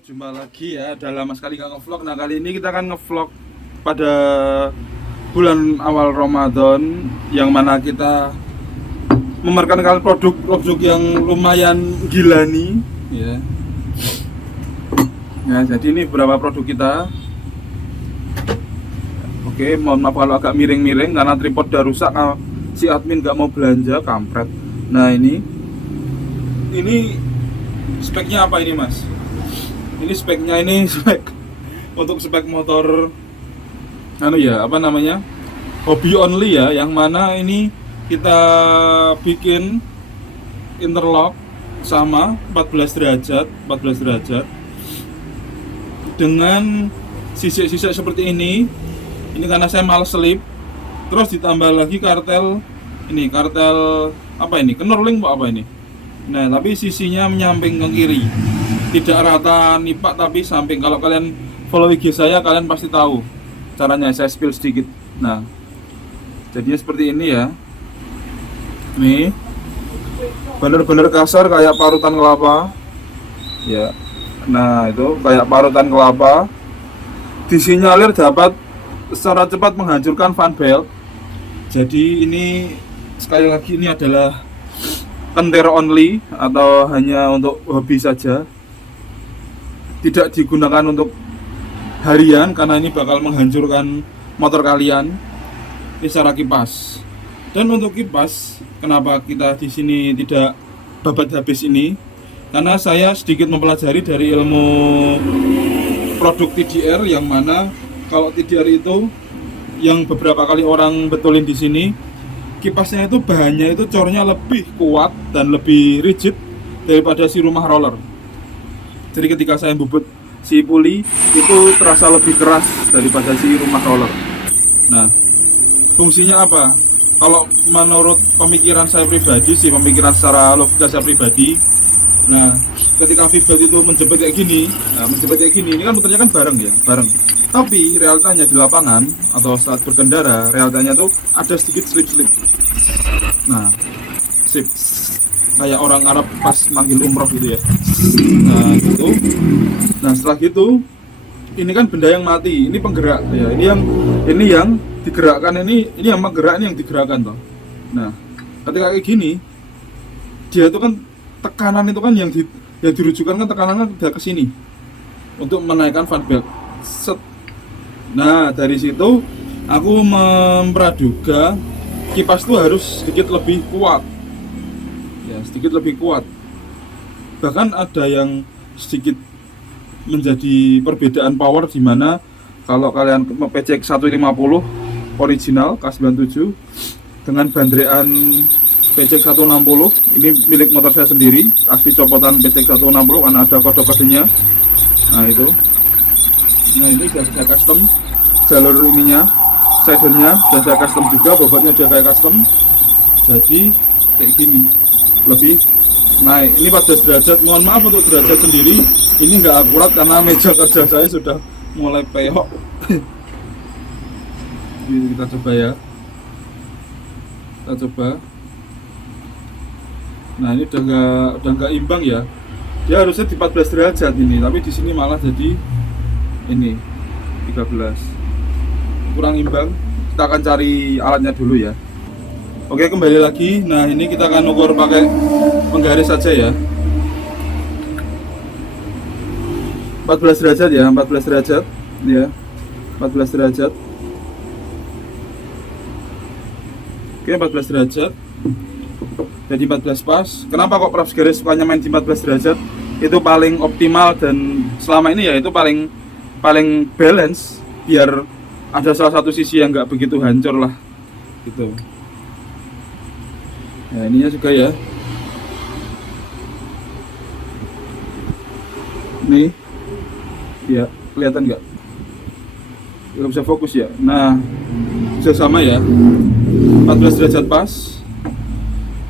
Jumpa lagi ya, udah lama sekali nggak ngevlog. Nah kali ini kita akan ngevlog pada bulan awal Ramadan, yang mana kita memerkenalkan produk-produk yang lumayan gila nih ya. Ya, jadi ini beberapa produk kita. Oke, mohon maaf kalau agak miring-miring karena tripod udah rusak. Si admin nggak mau belanja, kampret. Nah ini speknya apa ini mas? Ini speknya, ini spek untuk spek motor hobi only ya, yang mana ini kita bikin interlock sama 14 derajat dengan sisik-sisik seperti ini karena saya males selip. Terus ditambah lagi kartel apa ini, knurling apa ini. Nah tapi sisinya menyamping ke kiri, tidak rata nipak tapi samping. Kalau kalian follow IG saya, kalian pasti tahu caranya. Saya spill sedikit. Nah jadinya seperti ini ya. Nih bener-bener kasar kayak parutan kelapa ya. Nah itu kayak parutan kelapa, disinyalir dapat secara cepat menghancurkan fan belt. Jadi ini sekali lagi ini adalah kentir only atau hanya untuk hobi saja, tidak digunakan untuk harian karena ini bakal menghancurkan motor kalian. Ini secara kipas. Dan untuk kipas, kenapa kita di sini tidak babat habis ini? Karena saya sedikit mempelajari dari ilmu produk TDR, yang mana kalau TDR itu yang beberapa kali orang betulin di sini, kipasnya itu bahannya itu cornya lebih kuat dan lebih rigid daripada si rumah roller. Jadi ketika saya bubut si puli itu terasa lebih keras daripada si rumah roller. Nah, fungsinya apa? Kalau menurut pemikiran saya pribadi sih, pemikiran secara logika saya pribadi, nah ketika V-belt itu menjepit kayak gini, ini kan muternya kan bareng. Tapi realitanya di lapangan atau saat berkendara, realitanya tuh ada sedikit slip. Nah, sip, kayak orang Arab pas manggil umroh gitu ya. Nah gitu. Nah setelah gitu, ini kan benda yang mati, ini penggerak ya. Ini yang digerakkan, ini yang menggerak, ini yang digerakkan toh. Nah, ketika kayak gini, dia itu kan tekanan itu kan yang dirujukan kan tekanannya udah ke sini untuk menaikkan fan belt. Set. Nah, dari situ aku mempraduga kipas itu harus sedikit lebih kuat. Ya, sedikit lebih kuat. Bahkan ada yang sedikit menjadi perbedaan power, di mana kalau kalian PCX 150 original K97 dengan bandrean PCX 160, ini milik motor saya sendiri, asli copotan PCX 160 karena ada kode-kodenya. Nah itu. Nah ini sudah saya custom jalur ininya, shadernya sudah saya custom juga, bobotnya juga kayak custom. Jadi kayak gini, lebih naik. Ini 14 derajat, mohon maaf untuk derajat sendiri ini nggak akurat karena meja kerja saya sudah mulai peyok. Ini kita coba ya, kita coba. Nah ini udah nggak imbang ya, dia harusnya di 14 derajat ini, tapi di sini malah jadi ini 13, kurang imbang. Kita akan cari alatnya dulu ya. Oke, kembali lagi. Nah ini kita akan ukur pakai penggaris saja ya. 14 derajat ya, 14 derajat ya, 14 derajat. Oke, 14 derajat jadi 14 pas. Kenapa kok props garis sukanya main di 14 derajat? Itu paling optimal dan selama ini ya itu paling balance, biar ada salah satu sisi yang nggak begitu hancur lah gitu. Nah ininya juga ya, nih ya, kelihatan nggak bisa fokus ya. Nah sudah sama ya, 14 derajat pas.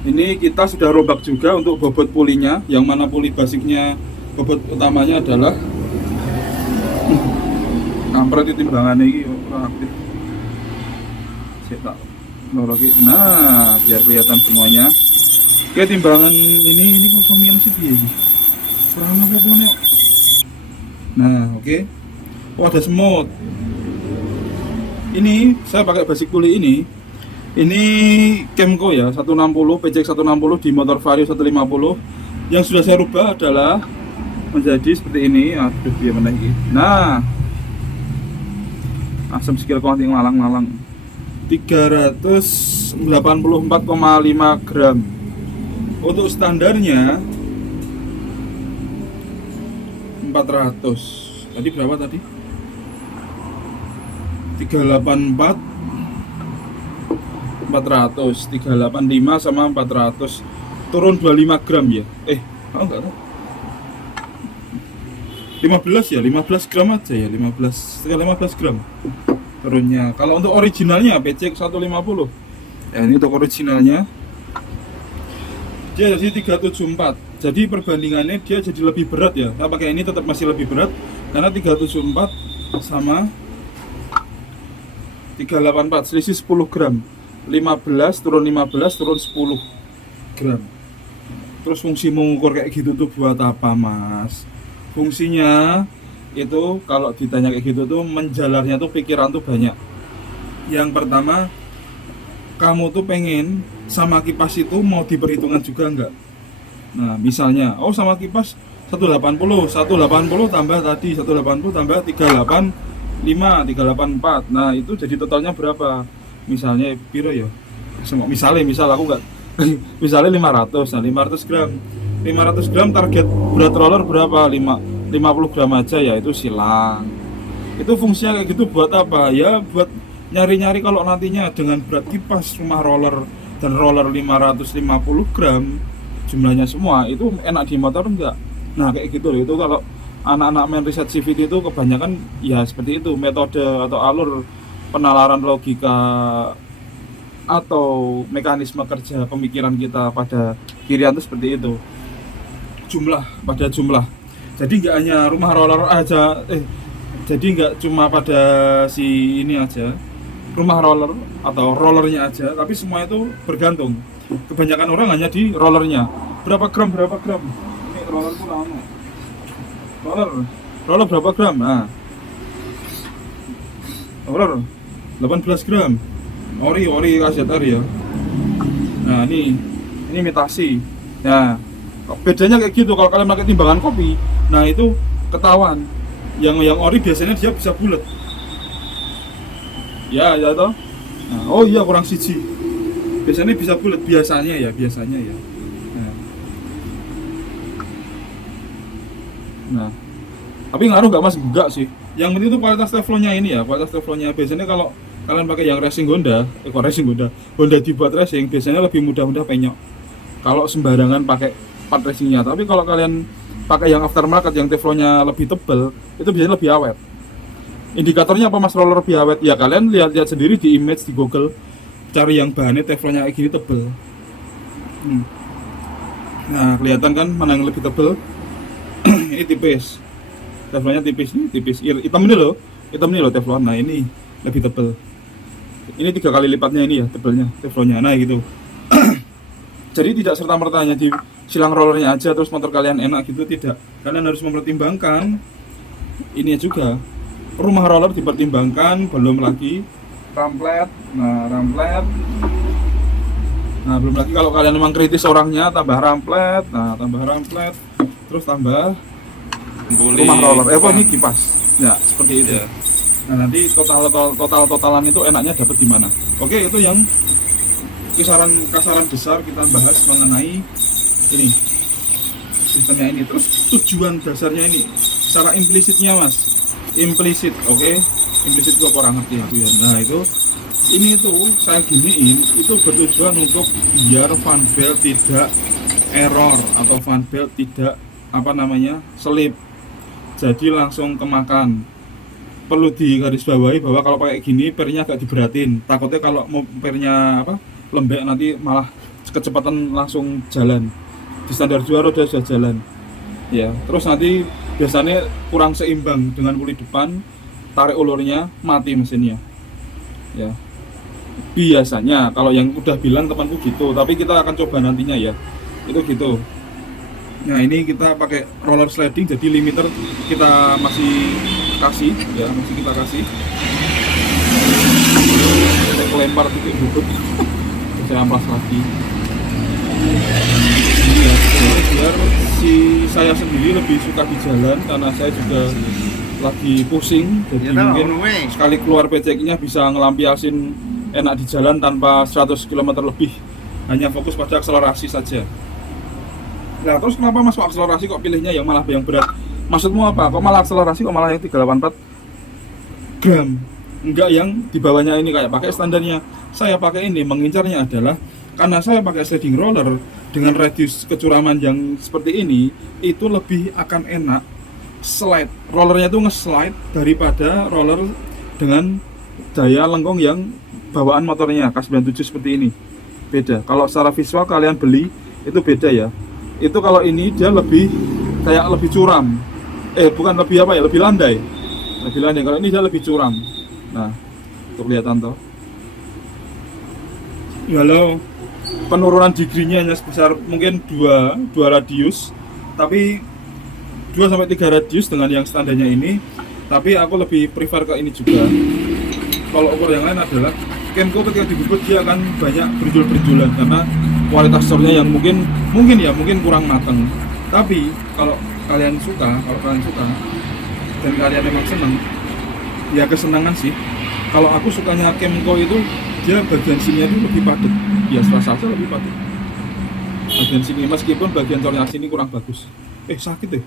Ini kita sudah robak juga untuk bobot pulinya, yang mana puli basicnya, bobot utamanya adalah kampret itu timbangannya ini aktif. Nah biar kelihatan semuanya. Oke, timbangan ini kok kamian sih dia ini. Kurang apa nih? Nah, oke. Oh, ada semut. Ini saya pakai basic puli ini. Ini Kemco ya, 160 PCX 160 di motor Vario 150. Yang sudah saya rubah adalah menjadi seperti ini. Aduh, dia mana ini. Nah, asam skill kuanti malang-malang 384,5 gram. Untuk standarnya 400. Tadi berapa tadi? 384 400, 385 sama 400. Turun 25 gram ya. Enggak tahu. 15 ya, 15 gram aja ya, 15 gram turunnya. Kalau untuk originalnya PCX 150. Ya, ini untuk originalnya. Dia jadi 374. Jadi perbandingannya dia jadi lebih berat ya. Saya pakai ini tetap masih lebih berat karena 374 sama 384, selisih 10 gram. 15 turun 10 gram. Terus fungsi mengukur kayak gitu tuh buat apa, Mas? Fungsinya itu kalau ditanya kayak gitu tuh menjalarnya tuh pikiran tuh banyak. Yang pertama, kamu tuh pengen sama kipas itu mau diperhitungkan juga enggak? Nah, misalnya, oh sama kipas 180 tambah tadi 180 tambah 385 384. Nah, itu jadi totalnya berapa? Misalnya piro ya? Misal aku enggak misalnya 500. Nah, 500 gram. 500 gram target berat roller berapa? 50 gram aja ya, itu silang. Itu fungsinya kayak gitu buat apa? Ya buat nyari-nyari kalau nantinya dengan berat kipas rumah roller dan roller 550 gram jumlahnya semua itu enak di motor enggak? Nah, kayak gitu loh. Itu kalau anak-anak main riset CVT itu kebanyakan ya seperti itu, metode atau alur penalaran logika atau mekanisme kerja pemikiran kita pada kirian itu seperti itu. Jumlah. Jadi nggak hanya rumah roller aja, jadi nggak cuma pada si ini aja, rumah roller atau rollernya aja, tapi semua itu bergantung. Kebanyakan orang hanya di rollernya. Berapa gram? Ini roller pun lama. Roller berapa gram? Nah, roller 18 gram. Ori KZR ya. Nah, ini imitasi. Nah, bedanya kayak gitu. Kalau kalian pakai timbangan kopi, nah itu ketahuan. Yang ori biasanya dia bisa bulat. Ya toh. Nah, oh iya kurang siji. Biasanya bisa bulat biasanya ya. Nah, tapi ngaruh nggak, Mas? Enggak sih. Yang penting itu kualitas teflonnya ini ya. Kualitas teflonnya biasanya kalau kalian pakai yang racing Honda dibuat racing biasanya lebih mudah penyok. Kalau sembarangan pakai part racingnya. Tapi kalau kalian pakai yang aftermarket yang teflonnya lebih tebal, itu biasanya lebih awet. Indikatornya apa, Mas, roller lebih awet? Ya kalian lihat sendiri di image di Google, cari yang bahannya teflonnya kayak gini tebal. Nah, kelihatan kan mana yang lebih tebal? Ini tipis. Teflonnya tipis. Hitam ini loh teflon. Nah, ini lebih tebal. Ini 3 kali lipatnya ini ya tebalnya teflonnya. Nah, gitu. Jadi tidak serta-merta hanya di silang rollernya aja terus motor kalian enak gitu, tidak. Kalian harus mempertimbangkan ini juga. Rumah roller dipertimbangkan, belum lagi ramplet. Nah, belum lagi kalau kalian memang kritis orangnya, tambah ramplet. Terus tambah rumah roller. Ini kipas. Ya, seperti itu. Yeah. Nah, nanti totalan itu enaknya dapat di mana? Oke, itu yang kasaran besar kita bahas mengenai ini sistemnya ini. Terus tujuan dasarnya ini secara implisitnya, Mas. Implisit, oke? Implisit gua kurang ngerti ya. Nah, ini tuh saya giniin itu bertujuan untuk biar fan belt tidak error atau fan belt tidak selip. Jadi langsung kemakan. Perlu digarisbawahi bahwa kalau pakai gini pernya agak diberatin. Takutnya kalau mau pernya lembek nanti malah kecepatan langsung jalan. Di standar juara udah jalan. Ya, terus nanti biasanya kurang seimbang dengan puli depan, tarik ulurnya, mati mesinnya. Ya. Biasanya kalau yang udah bilang temanku gitu, tapi kita akan coba nantinya ya. Itu gitu. Nah ini kita pakai roller sliding, jadi limiter kita masih kasih ya, masih kita kasih. Saya lempar titik bubut, saya amplas lagi. Ya, biar si saya sendiri lebih suka di jalan karena saya juga lagi pusing, jadi mungkin sekali keluar PCX-nya bisa ngelampiasin enak di jalan tanpa 100 km lebih, hanya fokus pada akselerasi saja. Nah terus kenapa mas akselerasi kok pilihnya yang malah yang berat? Maksudmu apa? Kok malah akselerasi, kok malah yang 384 gram? Enggak yang di bawahnya ini kayak pakai standarnya. Saya pakai ini mengincarnya adalah karena saya pakai sliding roller dengan radius kecuraman yang seperti ini, itu lebih akan enak slide. Rollernya itu nge-slide daripada roller dengan daya lengkung yang bawaan motornya K97 seperti ini. Beda. Kalau secara visual kalian beli itu beda ya. Itu kalau ini dia lebih kayak lebih curam. Bukan lebih apa ya, lebih landai. Lebih landai. Kalau ini dia lebih curam. Nah, untuk kelihatan toh. Kalau penurunan degree-nya hanya sebesar mungkin 2 radius, tapi 2 sampai 3 radius dengan yang standarnya ini. Tapi aku lebih prefer ke ini juga. Kalau ukur yang lain adalah Kenko ketika dibubut dia akan banyak berjul-berjulan karena kualitas sornya yang mungkin kurang matang. Tapi kalau kalian suka dan kalian memang senang, ya kesenangan sih. Kalau aku sukanya Kenko itu dia bagian sini itu lebih padat. Ya serasa aja lebih padat. Bagian sini meskipun bagian sornya sini kurang bagus. Sakit deh.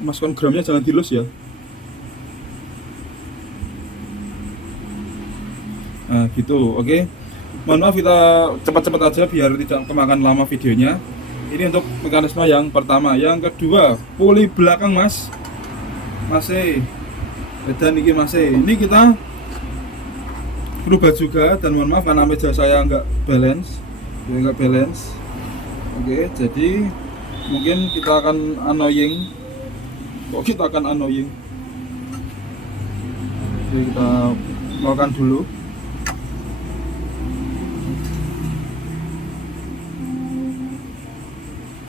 Masukkan gramnya jangan dilus ya. Nah gitu, oke. Mohon maaf kita cepat-cepat aja biar tidak kemakan lama videonya. Ini untuk mekanisme yang pertama. Yang kedua, puli belakang mas. Masih beda nih masih. Ini kita berubah juga dan mohon maaf karena meja saya nggak balance. Oke, jadi mungkin kita akan annoying. Oke, kita melakukan dulu.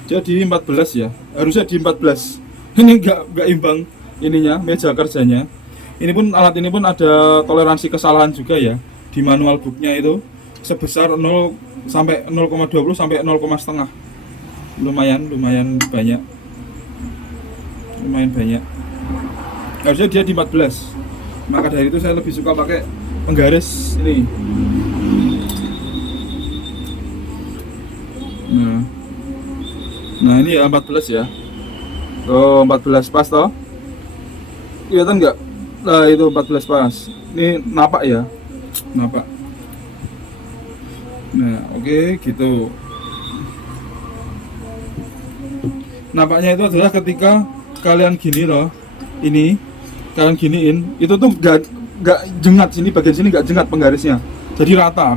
Jadi 14 ya, harusnya di 14. Ini nggak imbang ininya, meja kerjanya. Ini pun alat ini pun ada toleransi kesalahan juga ya. Di manual booknya itu sebesar 0 sampai 0,20 sampai 0,5. Lumayan banyak. Harusnya dia di 14. Maka dari itu saya lebih suka pakai penggaris ini. Nah ini ya 14 ya. Oh 14 pas toh. Kelihatan nggak? Nah itu 14 pas. Ini napak ya. Napak. Nah oke gitu. Napaknya itu adalah ketika kalian gini loh. Ini kalian giniin, itu tuh nggak jengat sini, bagian sini nggak jengat penggarisnya. Jadi rata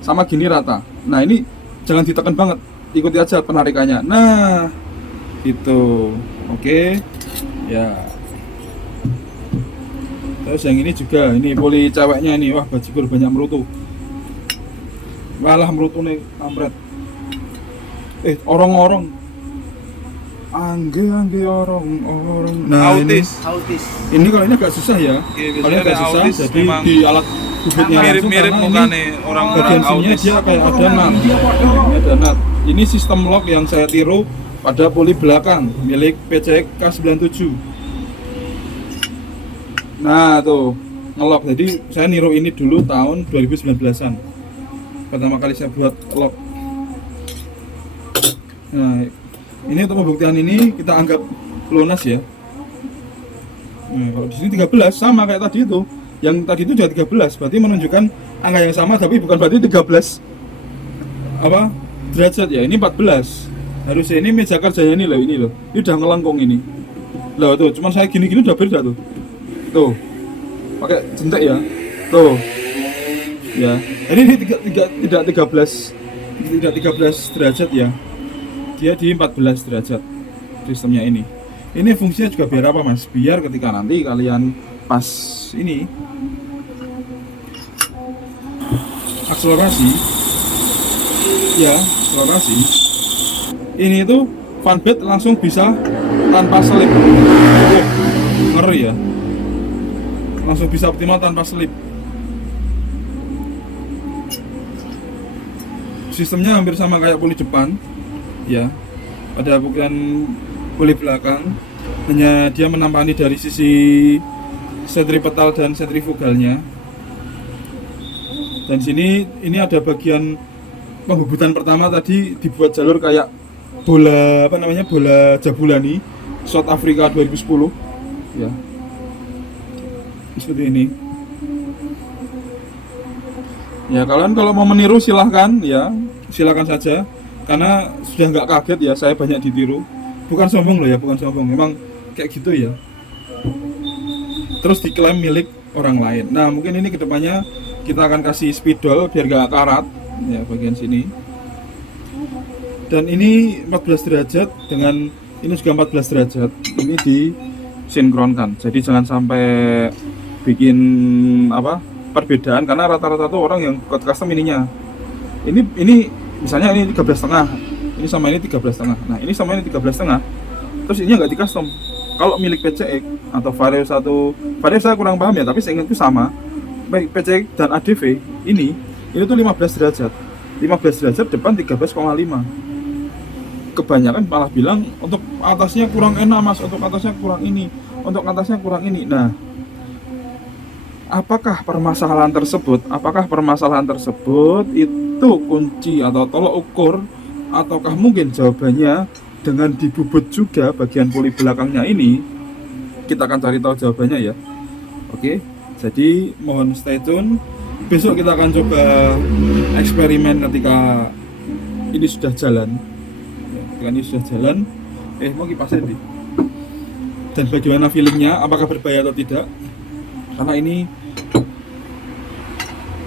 sama gini rata. Nah ini jangan ditekan banget. Ikuti aja penarikannya. Nah, gitu. Oke. Ya. Terus yang ini juga, ini poli ceweknya ini. Wah, bajigur banyak merutu. Walah merutu nih, kampret. Orang-orang. Angge orang. Nah, autis. Ini kalau ini agak susah ya. Kalau agak susah, jadi di alat bubutnya mirip mukanya orang-orang bagian sininya dia kayak ada nut. Ada nut. Ini sistem lock yang saya tiru pada poli belakang milik PCX K97. Nah tuh ngelock. Jadi saya niru ini dulu tahun 2019an. Pertama kali saya buat lock. Nah ini untuk pembuktian ini kita anggap lunas ya. Nah, kalau di sini 13 sama kayak tadi itu. Yang tadi itu juga 13, berarti menunjukkan angka yang sama tapi bukan berarti 13 derajat ya. Ini 14. Harusnya ini meja kerjanya ini loh. Ini udah ngelengkung ini. Loh tuh, cuman saya gini-gini udah beda tuh. Tuh. Pakai jentek ya. Tuh. Ya. Ini tidak 13 derajat ya. Dia di 14 derajat sistemnya ini. Ini fungsinya juga biar apa mas? Biar ketika nanti kalian pas ini akselerasi Ya, eksplorasi. Ini tuh fanbed langsung bisa tanpa selip. Wah, ngeri ya. Langsung bisa optimal tanpa selip. Sistemnya hampir sama kayak puli depan, ya. Ada bukan puli belakang, hanya dia menampani dari sisi sentripetal dan sentrifugalnya. Dan sini ini ada bagian pembubutan pertama tadi dibuat jalur kayak bola apa namanya bola Jabulani South Africa 2010, ya. Seperti ini. Ya kalian kalau mau meniru silahkan ya, silakan saja. Karena sudah nggak kaget ya, saya banyak ditiru. Bukan sombong loh ya, bukan sombong. Memang kayak gitu ya. Terus diklaim milik orang lain. Nah mungkin ini kedepannya kita akan kasih spidol biar nggak karat. Ya bagian sini. Dan ini 14 derajat dengan ini juga 14 derajat. Ini disinkronkan. Jadi jangan sampai bikin apa perbedaan karena rata-rata tuh orang yang buat custom ininya. Ini misalnya ini 13,5. Ini sama ini 13,5. Nah, ini sama ini 13,5. Terus ini nggak di custom. Kalau milik PCX atau Vario 1, Vario saya kurang paham ya, tapi saya ingat itu sama. Baik PCX dan ADV ini tuh 15 derajat. 15 derajat depan 13,5. Kebanyakan malah bilang untuk atasnya kurang enak Mas, untuk atasnya kurang ini, untuk atasnya kurang ini. Nah, apakah permasalahan tersebut itu kunci atau tolok ukur, ataukah mungkin jawabannya dengan dibubut juga bagian puli belakangnya ini? Kita akan cari tahu jawabannya ya. Oke, jadi mohon stay tune. Besok kita akan coba eksperimen ketika ini sudah jalan. Ketika ini sudah jalan, mau kipasnya nih. Dan bagaimana feelingnya, apakah berbahaya atau tidak? Karena ini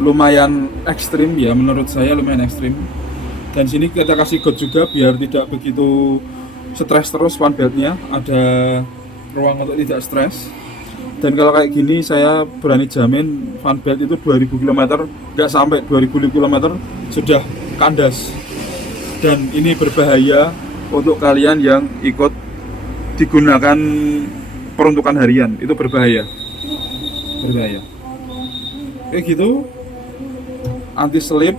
lumayan ekstrim ya, menurut saya lumayan ekstrim. Dan sini kita kasih god juga biar tidak begitu stres terus fan beltnya, ada ruang untuk tidak stres. Dan kalau kayak gini saya berani jamin fan belt itu 2000 km, nggak sampai 2000 km sudah kandas. Dan ini berbahaya untuk kalian yang ikut digunakan peruntukan harian, itu berbahaya. Kayak gitu, anti slip,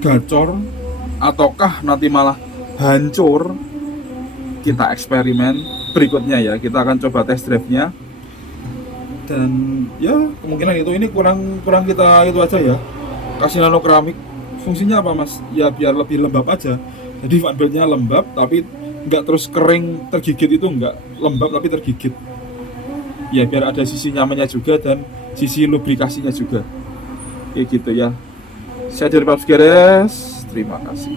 gacor, ataukah nanti malah hancur. Kita eksperimen berikutnya ya, kita akan coba test drive-nya. Dan ya kemungkinan ini kurang kita itu aja ya, kasih nano keramik. Fungsinya apa Mas? Ya biar lebih lembab aja. Jadi fan beltnya lembab tapi nggak terus kering tergigit, itu nggak lembab tapi tergigit. Ya biar ada sisi nyamannya juga dan sisi lubrikasinya juga. Kayak gitu ya. Saya dari Pak Geres, terima kasih.